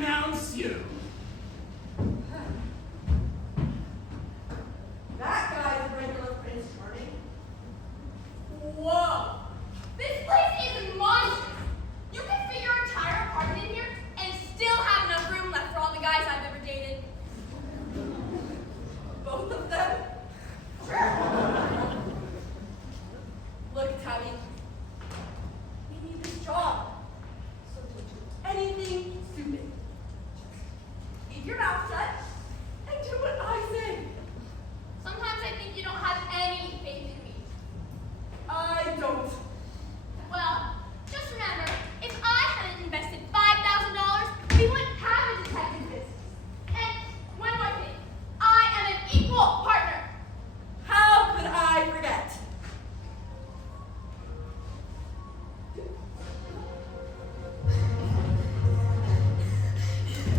announce you. That guy's a regular Prince Charming. Whoa! This place is monstrous. You can fit your entire apartment in here and still have enough room left for all the guys I've ever dated. Both of them? Look, Tabby. We need this job. So don't do anything stupid. Keep your mouth shut and do what I say. Sometimes I think you don't have any faith in me. I don't. Well, just remember, if I hadn't invested $5,000, we wouldn't have a detective business. And one more thing, I am an equal partner. How could I forget?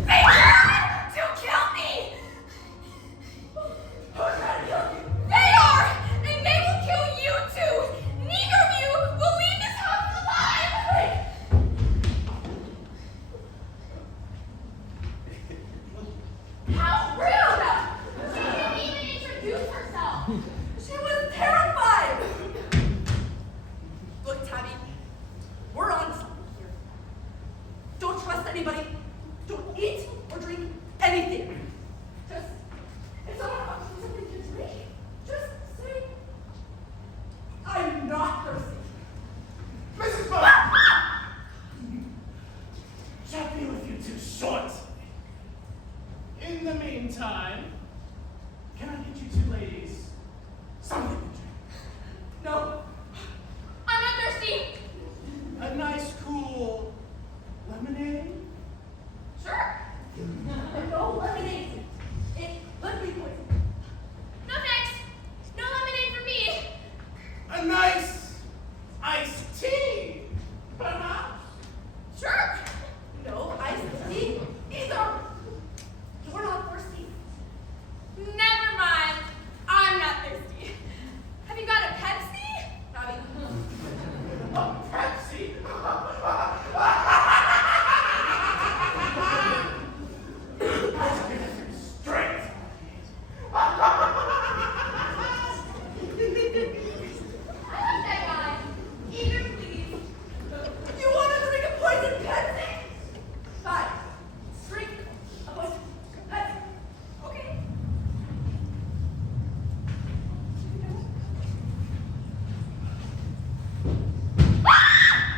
They tried to kill me! Who's trying to kill you? They are! And they will kill you too! Neither of you will leave this house alive! How rude! She didn't even introduce herself! She was terrified. Look, Tabby, we're on something here. Don't trust anybody. Don't eat or drink anything. Just, if someone offers you something to drink, just say, I'm not thirsty. Mrs. Buck! Shall be with you too short. In the meantime, can I get you two ladies something to drink? No, I'm not thirsty! A nice cool lemonade? Sure. no lemonade. Let me poison. No thanks. No lemonade for me. A nice iced tea, perhaps? Sure. No iced tea either. You're not thirsty. Never mind. I'm not thirsty. Have you got a Pepsi? Tabby, A Pepsi? Straight. I like that guy. Eager, please. you want to drink a poison Pepsi? Fine. Drink a poison Pepsi. Okay.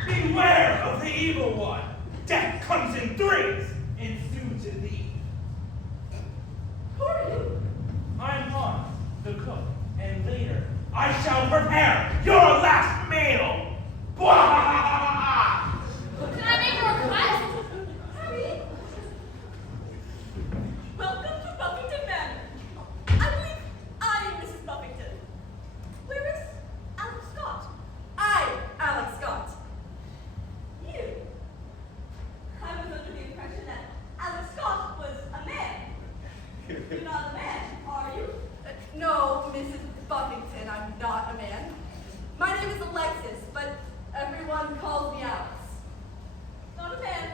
Beware of the evil one. Death comes in threes, and soon to thee. Who are you? I'm Hans, the cook, and later I shall prepare your last meal. Blah! Can I make a request? Tabby. Welcome to Buffington Manor. I believe I'm Mrs. Buffington. Where is Alex Scott? I'm Alex Scott. You? I was under the impression that Alex Scott was a man. You're not a man, are you? No, Mrs. Buffington, I'm not a man. My name is Alexis, but everyone calls me Alex. Not a man,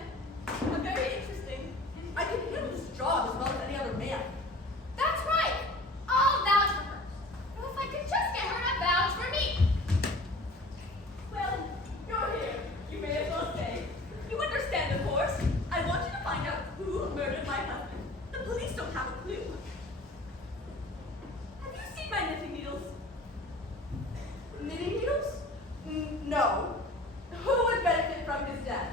but very interesting. I can handle this job as well as any other man. That's right. I'll vouch for her. Well, if I could just get her to vouch for me. Well, you're here. You may as well stay. You understand, of course. I want you to find out who murdered my husband. The police don't have a clue. Have you seen my knitting needles? Knitting needles? No. Who would benefit from his death?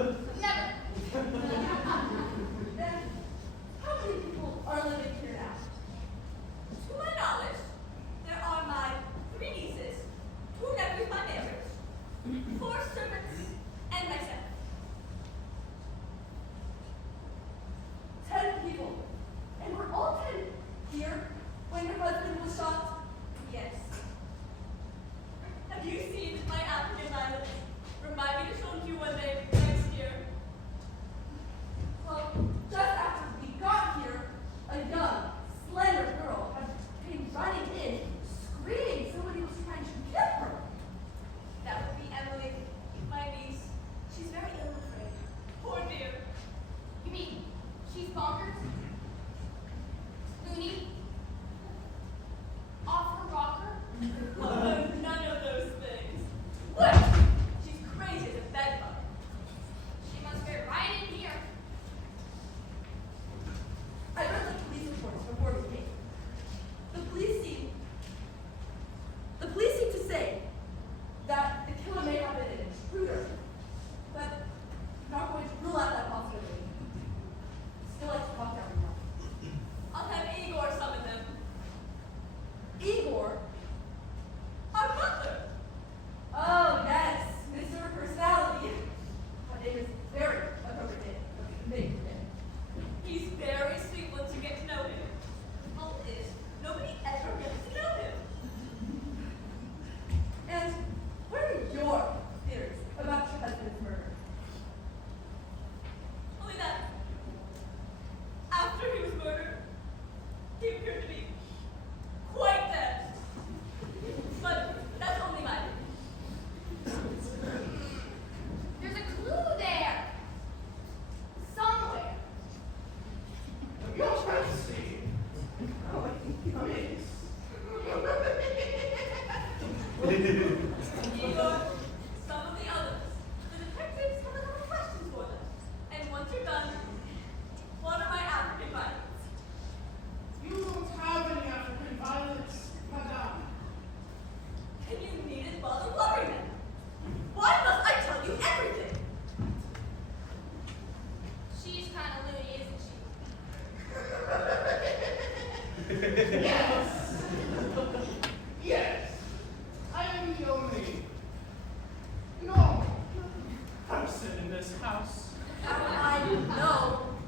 Never. Then, how many people are living here now? To my knowledge, there are my 3 nieces, 2 nephews by marriage, 4 servants, and myself. 10 people. And we're all 10 here when your husband was shot? Yes. Have you seen my African violets? Remind me to show you one day next year. Well, just after we got here, a young, slender girl came running in, screaming somebody was trying to kill her. That would be Emily, my niece. She's very ill, I'm afraid. Poor dear. You mean she's bonkers? Loony? Off her rocker? None of those things. Look! She's crazy as a bedbug. She must fit right in here. I read the police reports before we came. The police seem to say that the killer may have been an intruder, but I'm not going to rule out that possibility. Still like to talk to everyone. I'll have Igor summon them. Igor? Our butler! Oh, yes, Mr. Personality. My name is very appropriate name for him. He's very sweet once you get to know him. The fault is, nobody ever gets to know him. And what are your theories about your husband's murder? Only that, after he was murdered, he appeared to be quite dead. But that's only my opinion. There's a clue there. Somewhere. Your fancy. Oh, come in. Igor, some of the others. The detectives have a couple questions for them. And once you're done, what are my African violets? You don't have any African violets, madame. And you needn't bother worrying them. Why must I tell you everything? She's kind of loony, isn't she? Yes. Yes. I am the only normal person in this house. How do I know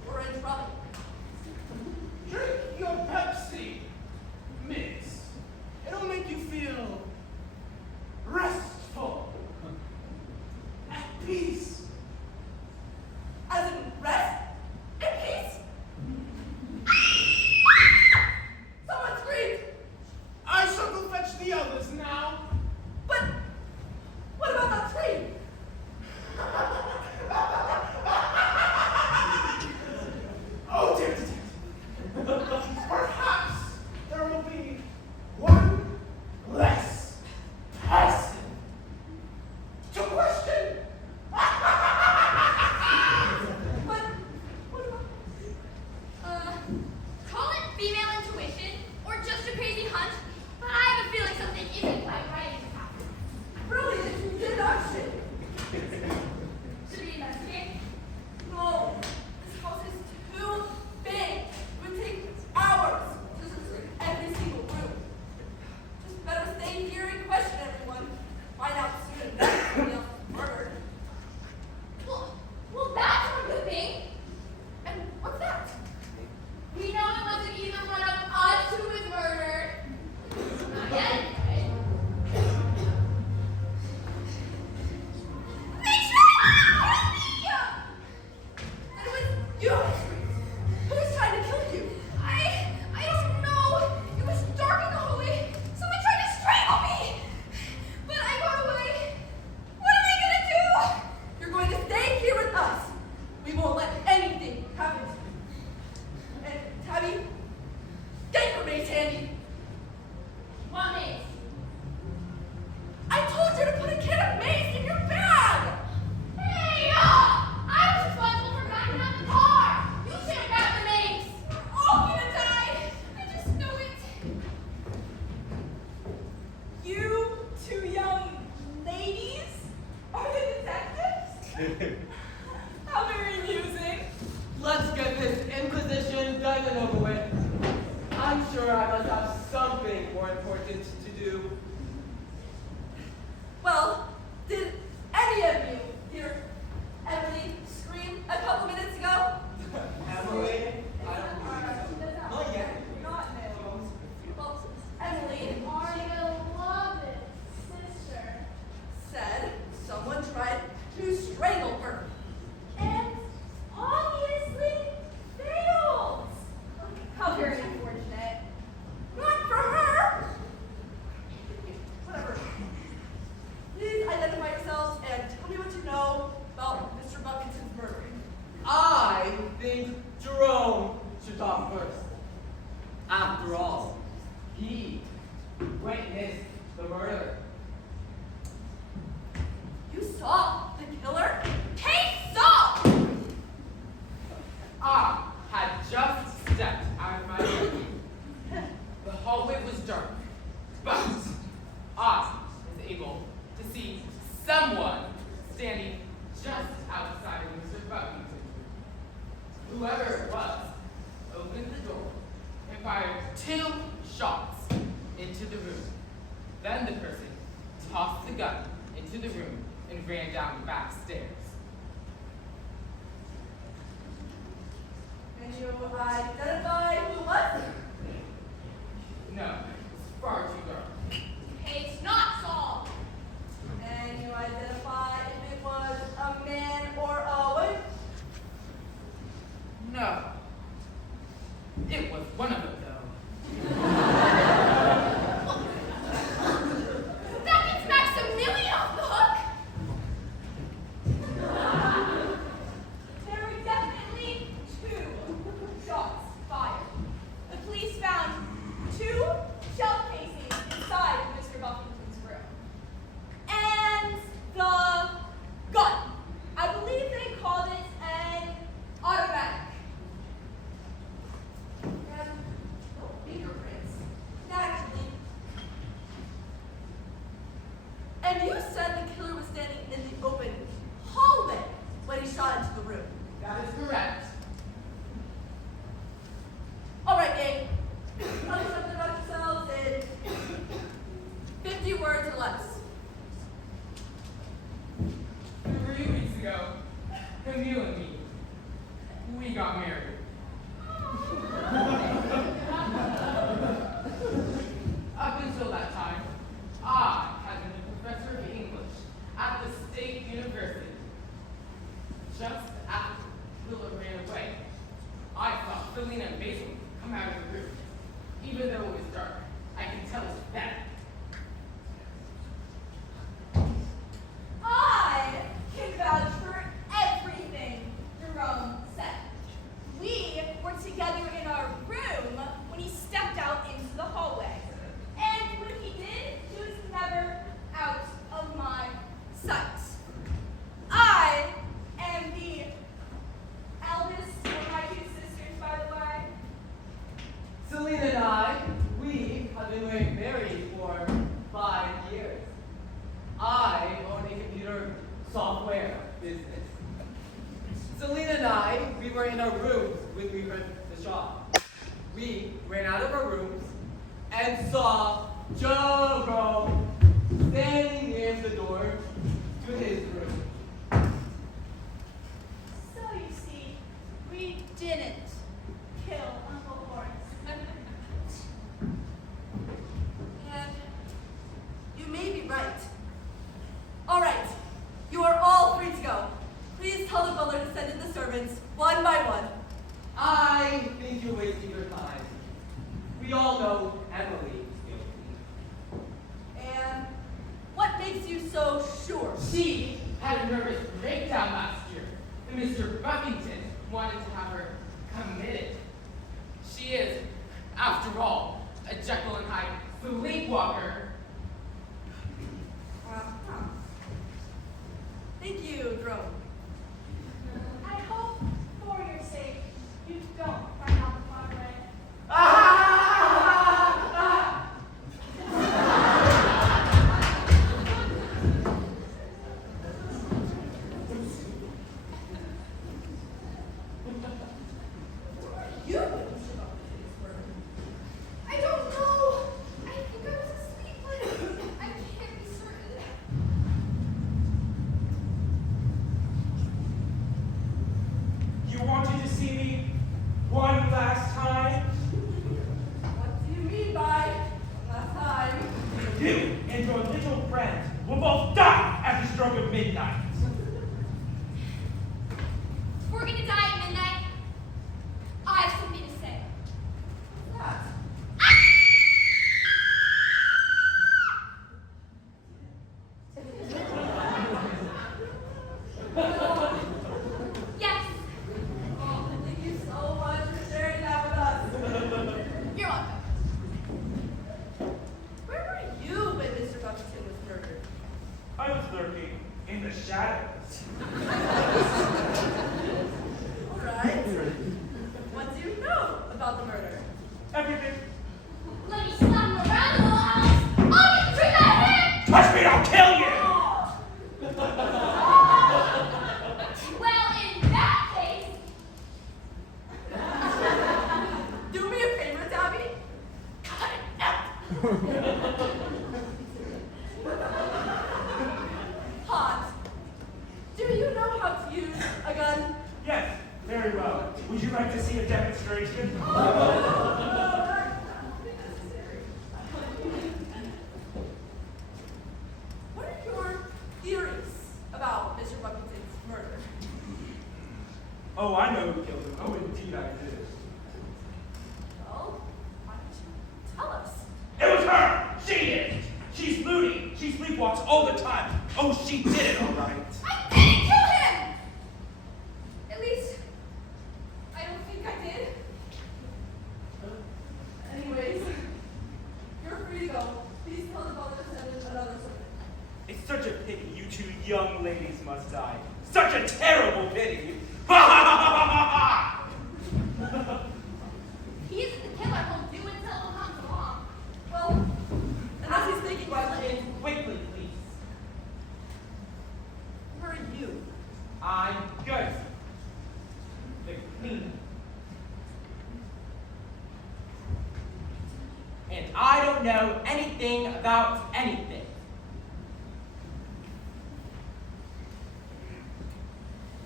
we're in trouble? Drink your Pepsi, miss. It'll make you feel restful, at peace. As in rest and peace? Someone screamed! I shall go fetch the others now. But what about that tree? Oh dear, dear. Perhaps there will be one less person to question. But what about Call it female intuition or just a crazy hunch, but I have a feeling something isn't quite right in this house. brilliant deduction? Should we investigate? No, this house is too big. It would take hours to search every single room. Just better stay here and question everyone. Find out soon enough if somebody else is murdered. Well, that's a good thing. And what's that? We know it wasn't either one of us who was murdered. Not yet, anyway. Make sure And it was you who screamed. Who was trying to kill you? I don't know. It was dark in the hallway. Someone tried to strangle me. But I got away. What am I gonna do? You're going to stay here with us. We won't let anything happen to you. And Tabby, get your mace handy. What maze? I told you to put a can of mace in your bag. Hey, I was responsible for backing up the car. You should have grabbed the maze. We're all gonna die. I just know it. You 2 young ladies are the detectives? identify who was it? No, it's far too dark. Case not solved. And you identify if it was a man or a woman? No. It was one of them, though. That gets Maximilian off the hook. There were definitely 2 shots fired. The police found 2 shell casings inside Mr. Buffington's room. And the gun. I believe they called it an automatic. And no fingerprints. Naturally. And you said the killer was standing in the open hallway when he shot into the room. That is correct. All right, gang. Tell me something about yourselves in 50 words or less. 3 weeks ago, Camille and me, we got married. Up until that time, I had been a professor of English at the State University. Just after Willa ran away, I saw Selena and Vensel come out of the room. Even though it was dark, I could tell it was them. I can vouch for everything Jerome said. We were together in our room when he stepped out into the hallway. And when he did, he was never out of my sight. I am the eldest of my 2 sisters, by the way. Selena and I, we have been married for 5 years. I own a computer software business. Selena and I, we were in our rooms when we heard the shot. We ran out of our rooms and saw Jerome standing near the door to his room. So you see, we didn't kill Uncle Horace. And you may be right. All right, you are all free to go. Please tell the butler to send in the servants one by one. I think you're wasting your time. We all know Emily is guilty. And what makes you so sure? She had a nervous breakdown last year, and Mr. Buffington wanted to have her committed. She is, after all, a Jekyll and Hyde sleepwalker. Uh-huh. Thank you, Drone. I hope, for your sake, you don't find out the far way. You know about this word. I don't know. I think I was asleep, but I can't be certain. You wanted to see me one last time? What do you mean by last time? You and your little friend will both die at the stroke of midnight. We're gonna die at midnight. I have something to say. What? Yes. Oh, thank you so much for sharing that with us. Very well. Would you like to see a demonstration? What are your theories about Mr. Buffington's murder? Oh, I know who killed him. Oh, indeed I did. Well, why don't you tell us? It was her! She did it! She's moody. She sleepwalks all the time. Oh, she did it, all right. I didn't kill him! At least, I don't think I did. Anyways, you're free to go. Please tell the butler to send in another servant. It's such a pity you two young ladies must die. Such a terrible pity. Ha ha ha ha ha ha! He isn't the killer. He'll do until it comes along. Well, unless he's thinking wisely. Quickly, please. Who are you? I'm Ghost, the cleaner. And I don't know anything about anything.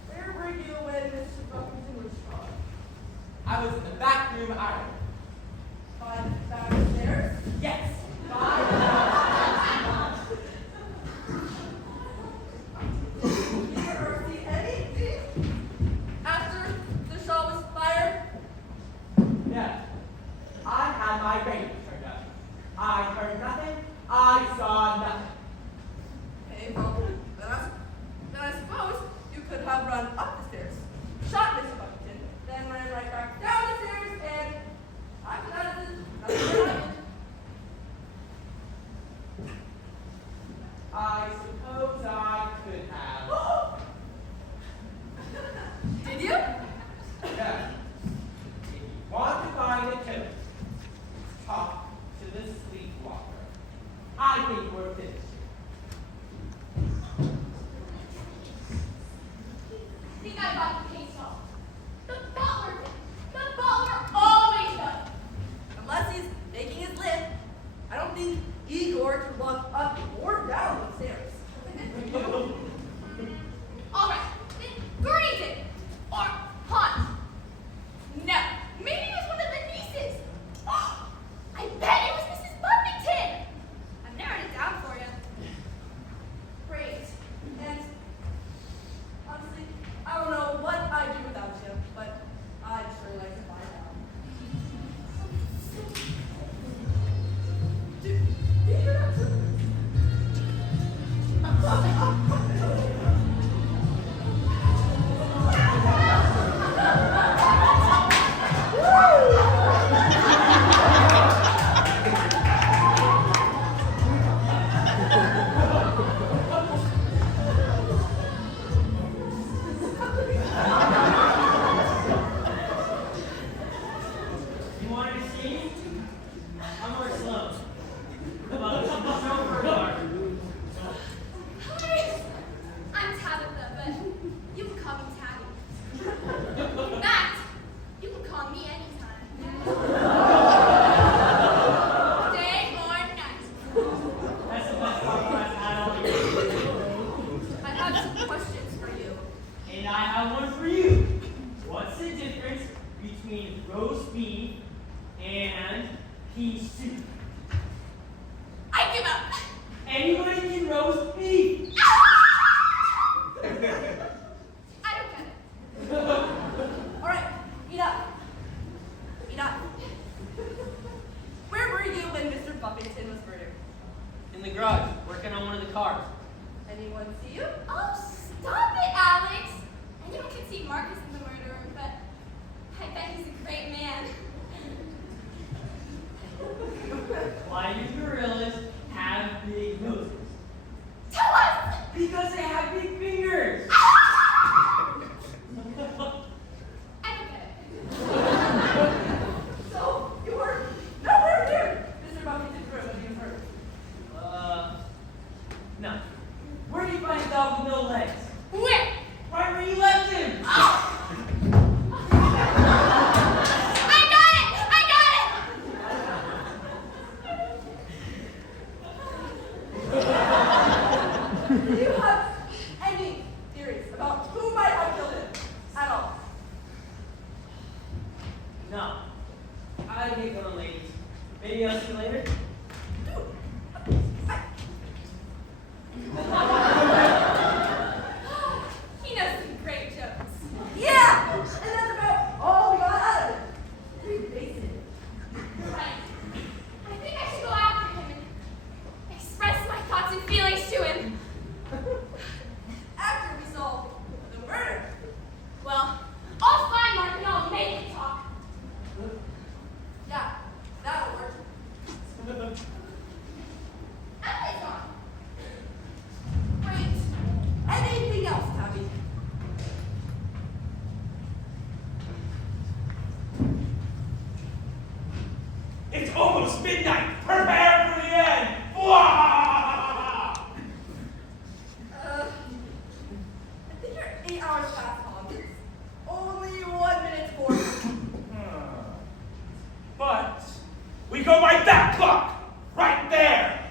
Where were you when Mr. Buffington was shot? I was in the back room ironing. By the downstairs? Yes. Did you ever see anything after the shot was fired? No. I had my radio turned up. I heard nothing. I saw nothing. Okay, well, then I suppose you could have run up the stairs, shot Mr. Buffington, then ran right back down the stairs, and after that, nothing happened. I suppose I could have. Did you? Yeah. If you want to find the killer, talk to the sleepwalker. I think we're finished. Think I got the case solved. The butler did. The butler always does. Unless he's making his list, I don't think Igor could walk up or down the stairs. All right, then Gertie did. Or Hans. No, maybe it was one of the nieces. I bet it was Mrs. Buffington. I've narrowed it down for you. Great. And honestly, I don't know what I'd do without you, but I'd sure like to find out. Do you hear that too? You wanted to see me? I'm more slow. Well, it's a chauffeur car. Hi, I'm Tabitha, but you can call me Tabby. In fact, you can call me anytime. Day or night. That's the best car I've had all year. I have some questions for you. And I have one for you. What's the difference between roast beef and pea soup? I give up. Anybody can roast beef. I don't get it. All right, enough. Enough. Where were you when Mr. Buffington was murdered? In the garage, working on one of the cars. Anyone see you? Oh, stop it, Alex. Anyone can see Marcus in the murder room, but I bet he's a great man. Why do gorillas have big noses? Tell us. Because they have big fingers. I don't get it. So you were nowhere near Mr. Buffington's room when he was murdered. No. Where did you find a dog with no legs? Where? Right where you left him. I got it! to get going late. Maybe I'll see you later. He knows some great jokes. Yeah! And that's about all we got out of it. Pretty basic. Right. I think I should go after him and express my thoughts and feelings to him. After we solve the murder. Well, I'll find Mark and I'll make him talk. Yeah, that'll work. Emily's gone. Great. Anything else, Tabby? It's almost midnight. Prepare for the end. Blah! I think you're 8 hours past, Tom. It's only 1 minute 40. But we go by that clock. Right there.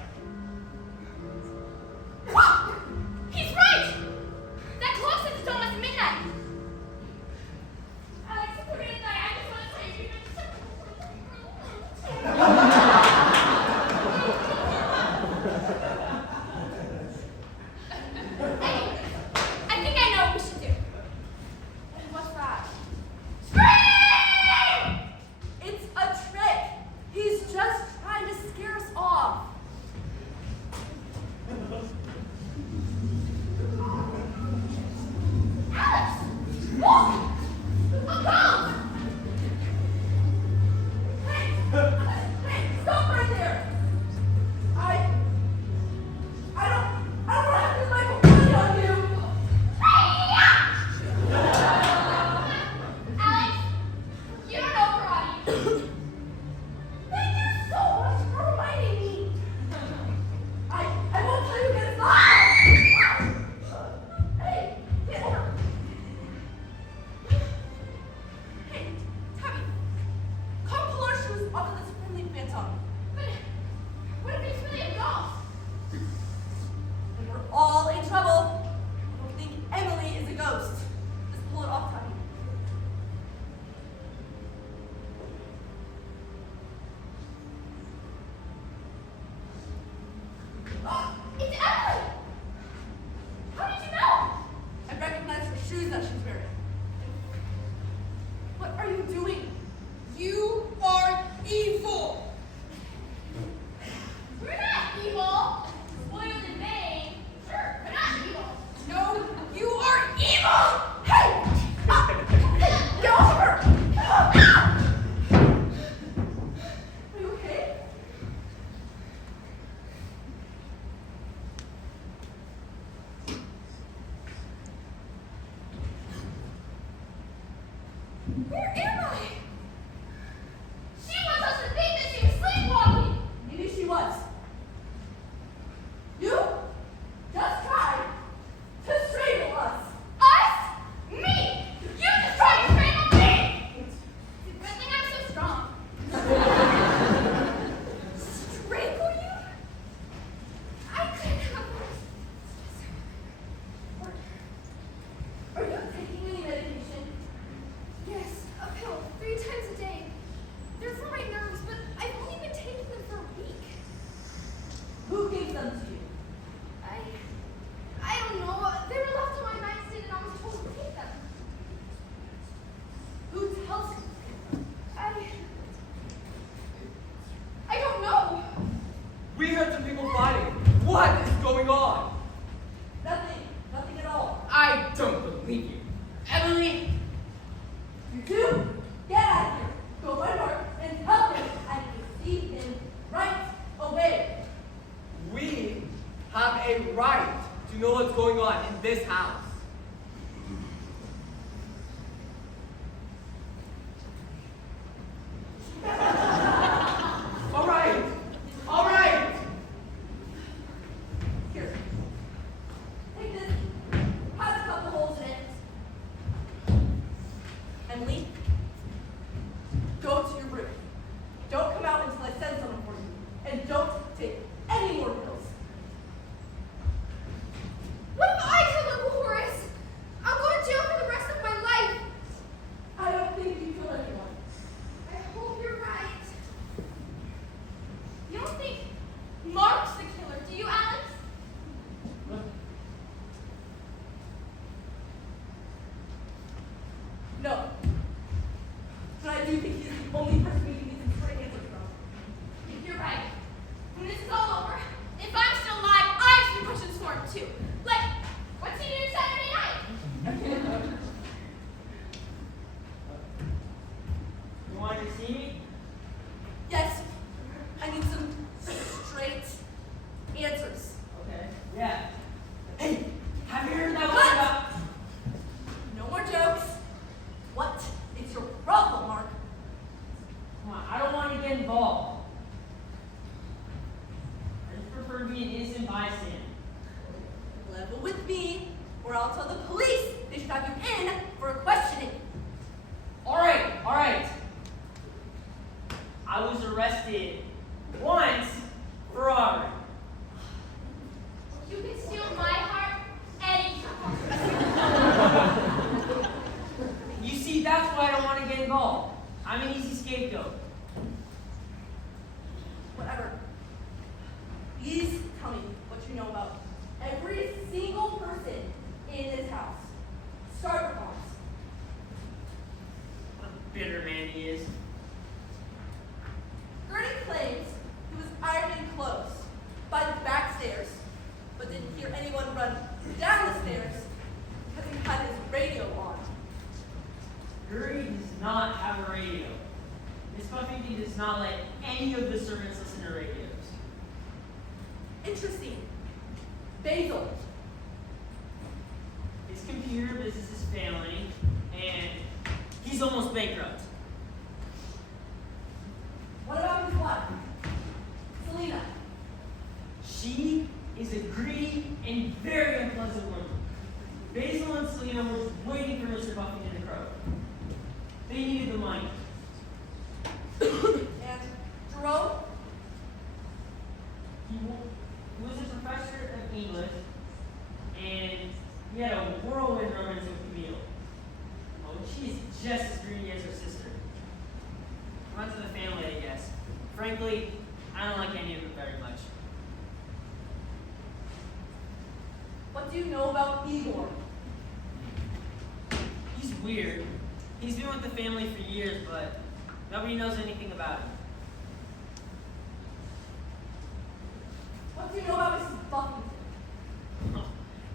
He's right! That clock says it's almost midnight. Alex, it's already midnight. I just want to say Anyway, I think I know what we should do. What's that? Scream! It's a trick. He's just trying to scare us off. Alex! Look! A ghost! Hey, stop right there. I don't want to have to like a bully on you. Alex, you don't know karate. Thank you so much for reminding me. I won't tell you again. Stop! Hey, get over. Hey, Tabby, come pull our shoes off of this friendly phantom. But what if it's really a ghost? And we're all in trouble. I don't think Emily is a ghost. Just pull it off, Tabby. It's Emily! How did you know? I recognize the shoes that she's wearing. What are you doing? You are evil. We're not evil. Spoiled and vain. Sure, we're not evil. No, you are evil! Hey! Hey, get off of her! Are you okay? Where am I? She wants us to think that she was sleepwalking. Maybe she was. You just tried to strangle us. Us? Me? You just tried to strangle me! It's a good thing I'm so strong. Strangle you? I couldn't have. Are you taking any medication? Yes, a pill 3 times a day. They're for my nerves, but I've only been taking them for a week. Who gave them to you? I don't know. They were left on my nightstand and I was told to take them. Who tells you? I don't know. We heard some people fighting. What is going on? Nothing at all. I don't believe you. Emily! You two, get out of here. Go find Mark and help him and receive him right away. We have a right to know what's going on in this house. All right. All right. Here. Take this. Has a couple holes in it. Emily, go to your room. Don't come out until I send someone for you. And don't take any more pills. What if I tell her who we're No. But I do think he's the only person we can get some straight answers from. You're right. When this is all over, if I'm still alive, I should be pushing storm too. Like, what's he doing Saturday night? You wanted to see me? Yes, I need some straight answers. Okay. Yeah. Hey, have you heard that one What? about? No more jokes. What is your problem, Mark? Come on, I don't want to get involved. I just prefer to be an innocent bystander. Level with me, or I'll tell the police they should have you in for a questioning. All right, all right. I was arrested once for robbery. You can steal my heart anytime. You see, that's why I don't want to get involved. I'm an easy scapegoat. Whatever. Please tell me what you know about every single person in this house. Start with Hans. What a bitter man he is. Gertie claims he was ironing clothes by the back stairs, but didn't hear anyone run down the stairs because he had his radio on. Gertie does not have a radio. Miss Buffington does not let any of the servants listen to radios. Interesting. Basil. His computer business is failing, and he's almost bankrupt. What about his wife? Selena. She is a greedy and very unpleasant woman. Basil and Selena were waiting for Mr. Buffington to croak. They needed the money. And Jerome? He was a professor of English, and he had a whirlwind romance with Camille. Oh, she's just as greedy as her sister. Runs in the family, I guess. Frankly, I don't like any of them very much. What do you know about Igor? He's weird. He's been with the family for years, but nobody knows anything about him. What do you know about Mrs. Buffington?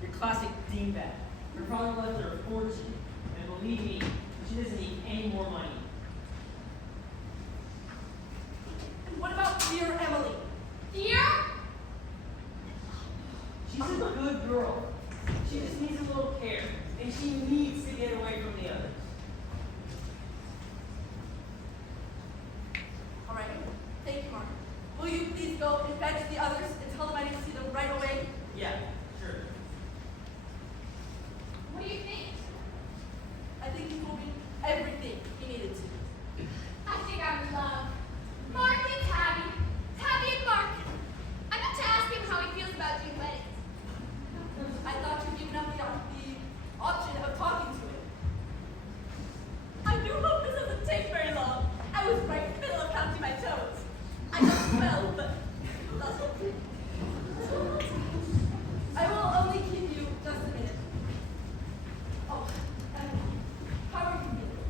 Your classic dingbat. Her father left her a fortune, and believe me, she doesn't need any more money. And what about dear Emily? Dear? She's a good girl. She just needs a little care, and she needs to get away from the others. All right. Thank you, Mark. Will you please go and fetch the others and tell them I need to see them right away? Yeah, sure. What do you think? I think he told me everything he needed to. I think I'm in love. Mark and Tabby. Tabby and Mark. I got to ask him how he feels about doing weddings. I thought you'd given up the option of talking to him. I do hope this doesn't take very long. I was right in the middle of counting my toes. I got 12, but doesn't. I will only keep you just a minute. Oh, and how are you feeling?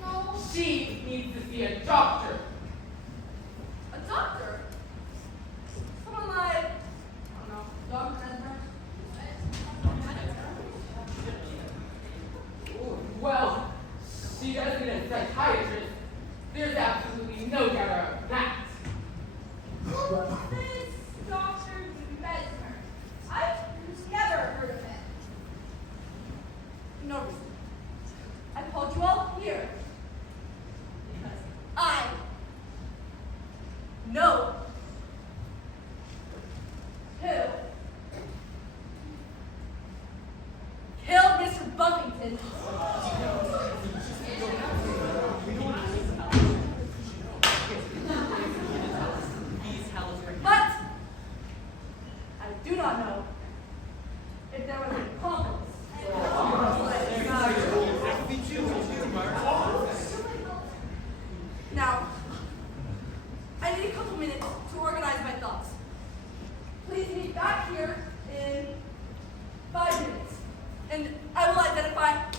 No. She needs to see a doctor. A doctor? Someone like, I don't know, Dr. Edmer? Well, she does need a psychiatrist. There's absolutely no doubt about that. Who's this Dr. Mesmer? I've never heard of him. No reason. I called you all here because I know who killed Mr. Buffington. But I do not know if there was an accomplice. Now, I need a couple minutes to organize my thoughts. Please meet back here in 5 minutes, and I will identify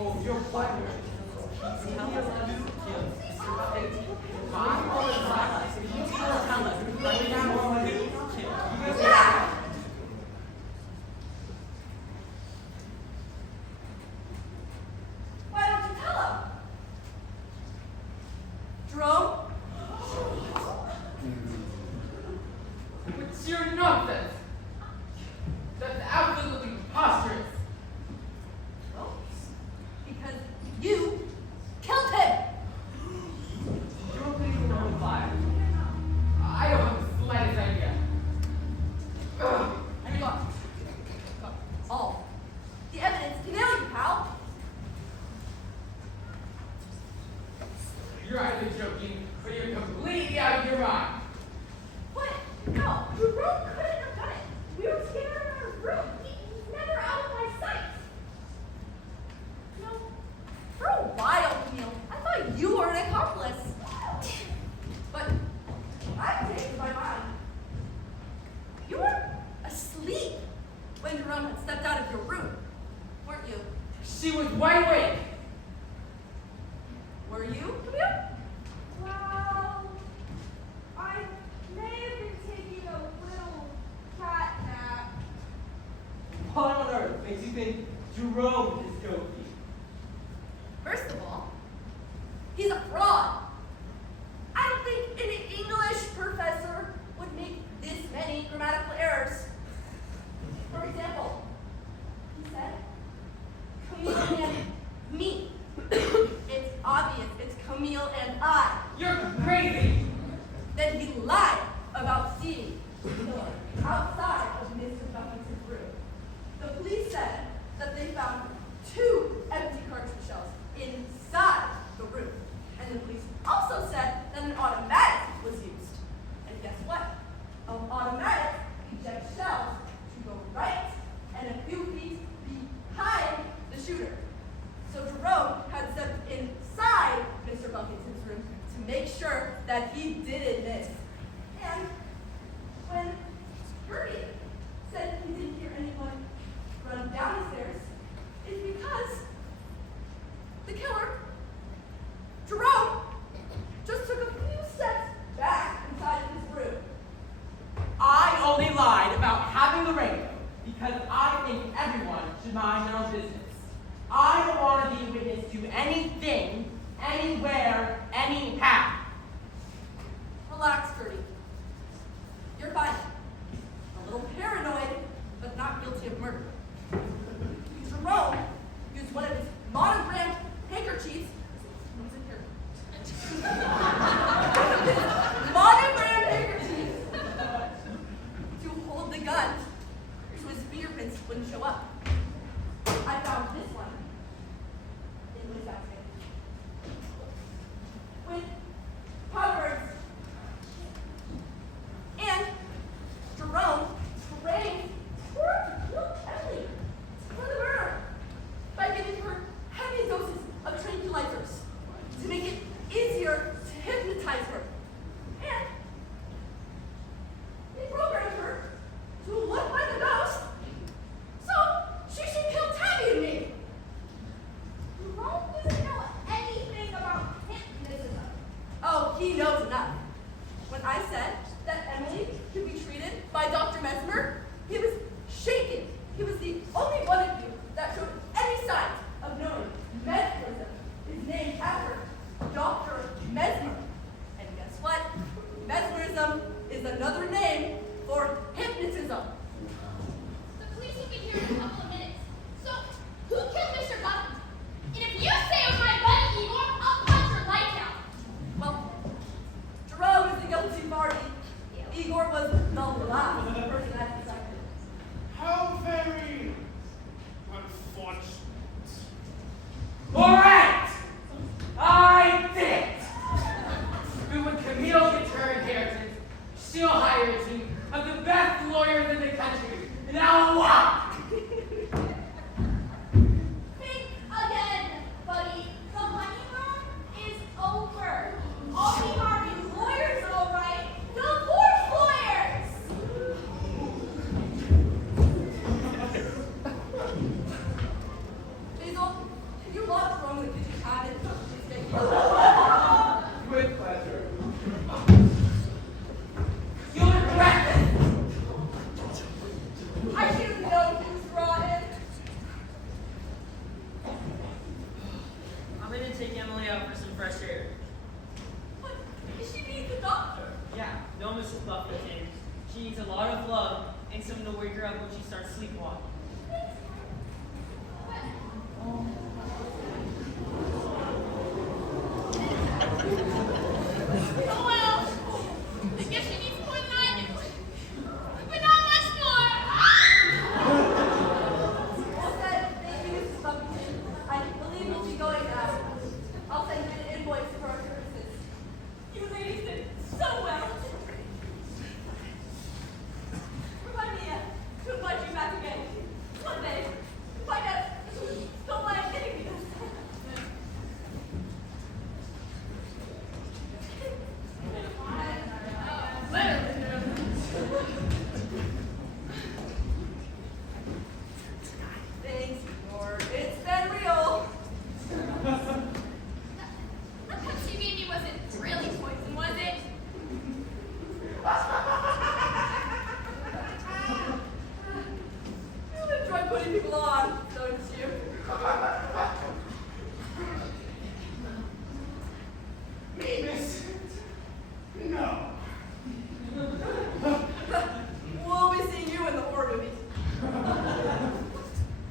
Oh, you're black. Yeah! Why don't you tell him? Jerome? What's your nonsense? That's absolutely preposterous. Well, because you killed him! You don't think you're on fire? I don't have the slightest idea. Ugh. And you got all the evidence to nail you, pal. You're either joking or you're completely out of your mind. What? No, Jerome couldn't have done it. We were together in our room. He's never out of my sight. You know, for a while, Camille, I thought you were an accomplice. But I've changed my mind. You were asleep when Jerome had stepped out of your room, weren't you? She was wide awake. Were you, Camille? Well, I may have been taking a little cat nap. What on earth makes you think Jerome is guilty? First of all, he's a fraud. I don't think an English professor would make this many grammatical errors. For example, he said, Camille and me. It's obvious it's Camille and I. You're crazy. Then he lied about seeing the killer outside of Mr. Buffington's room. The police said that they found 2 empty cartridge shells inside the room. And the police also said that an automatic was used. And guess what? An automatic ejects shells to go right and a few feet behind the shooter. So Jerome had stepped inside Mr. Buffington's room to make sure that he didn't miss. And when Gertie said he didn't hear anyone run down the stairs, it's because the killer, Jerome, just took a few steps back inside of his room. I only lied about having the radio because I think everyone should mind their own business. I don't want to be a witness to anything, anywhere, anyhow. Relax, Gertie. You're fine. A little paranoid, but not guilty of murder. Jerome used one of his monogrammed handkerchiefs. What's in here? Monogrammed handkerchiefs to hold the gun so his fingerprints wouldn't show up. I found this one in his basket. When way out for some fresh air. But she needs a doctor. Yeah, no Mrs. Buffington. She needs a lot of love and someone to wake her up when she starts sleepwalking. Oh well, I guess she needs more than I do. But not much more. Well said, thank you, Mrs. Buffington. I believe we'll be going now. I'll send you an invoice for our services. You ladies did so well. Remind me to invite you back again one day to find out if you don't mind hitting me this time. Thanks, Igor. It's been real. The punch you gave me wasn't really poison, was it? You enjoy putting people on, don't you? Me, miss? No. We'll be seeing you in the horror movies.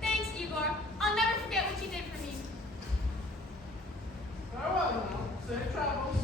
Thanks, Igor. I'll never forget what you did for me. Farewell now. Safe travels.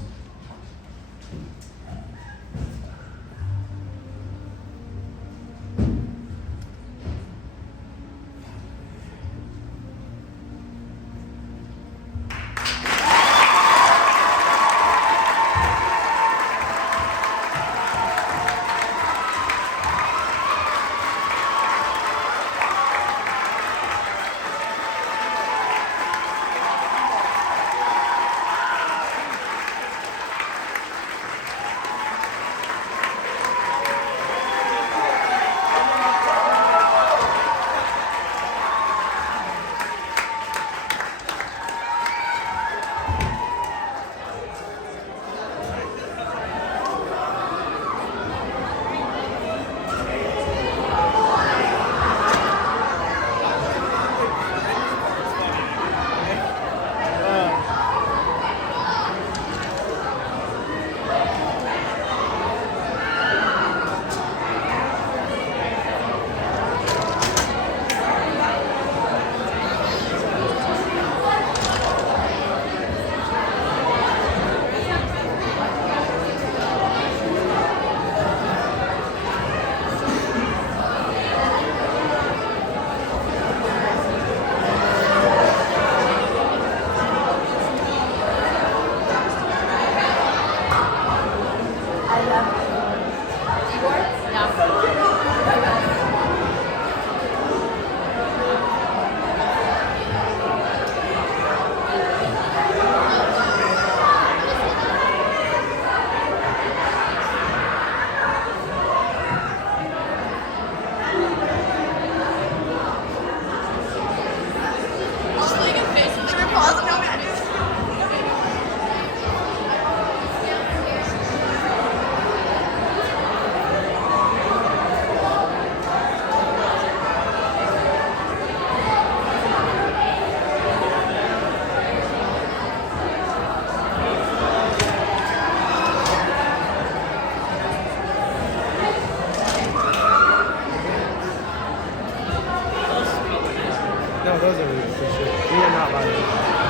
No, those are really good shit. We are not buying them.